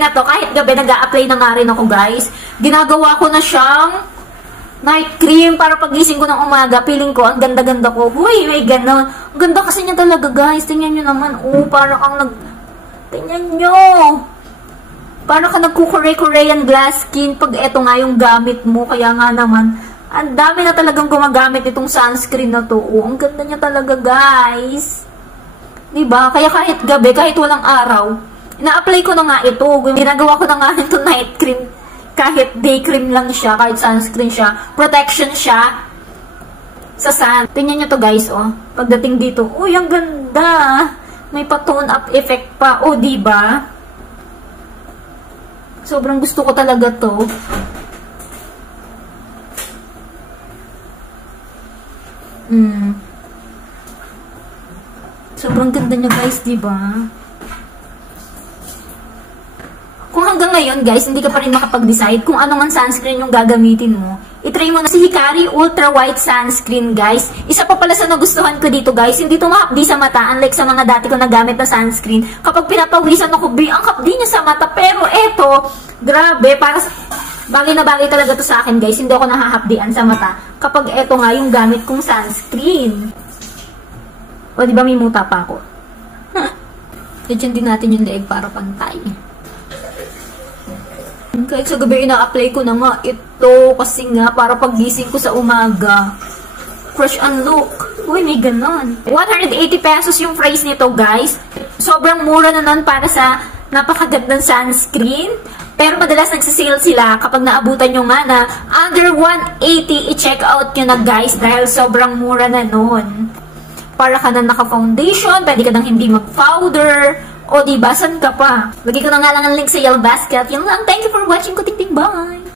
sunscreen na to, kahit gabi nag-a-apply na nga rin ako guys. Ginagawa ko na siyang night cream para pagising ko ng umaga. Feeling ko, ang ganda-ganda ko. Uy, may ganon. Ang ganda kasi niya talaga guys. Tingnan nyo naman. Oh, parang ang tingnan nyo. Parang ka nagko-Korean glass skin pag eto nga yung gamit mo. Kaya nga naman, ang dami na talagang gumagamit itong sunscreen na to. Oh, ang ganda niya talaga guys. Diba? Kaya kahit gabi, kahit walang araw, ina-apply ko na nga ito. Ginagawa ko na nga ito night cream. Kahit day cream lang siya, kahit sunscreen siya. Protection siya sa sun. Tingnan nyo to guys, oh. Pagdating dito, uy, ang ganda. May pa-tone up effect pa. Oh, diba? Sobrang gusto ko talaga to. Sobrang ganda niya guys, diba? Kung hanggang ngayon guys, hindi ka pa rin makapag-decide kung ano man sunscreen yung gagamitin mo, itry mo na si Hikari Ultra White Sunscreen guys. Isa pa pala sa nagustuhan ko dito guys, hindi ito mahapdi sa mata, unlike sa mga dati ko nagamit na sunscreen. Kapag pinapawisan ako, ang hapdi niya sa mata, pero eto, grabe, para sa... Bagay na bagay talaga to sa akin guys, hindi ako nahahapdian sa mata kapag eto nga yung gamit kong sunscreen. O, di ba may muta pa ako? Diyan din natin yung leeg para pantay. Kahit sa gabi, ina-apply ko na nga ito kasi nga para paggising ko sa umaga. Fresh ang look. Uy, may ganon. 180 pesos yung price nito, guys. Sobrang mura na nun para sa napakagandang sunscreen. Pero madalas nagsisale sila kapag naabutan nyo nga na under 180, i-check out nyo na, guys, dahil sobrang mura na nun. Para ka na naka-foundation, pwede ka nang hindi mag-powder, o diba, san ka pa? Lagay ko na nga lang ang link sa Yellow Basket. Yun lang, thank you for watching, kuting-ting, bye!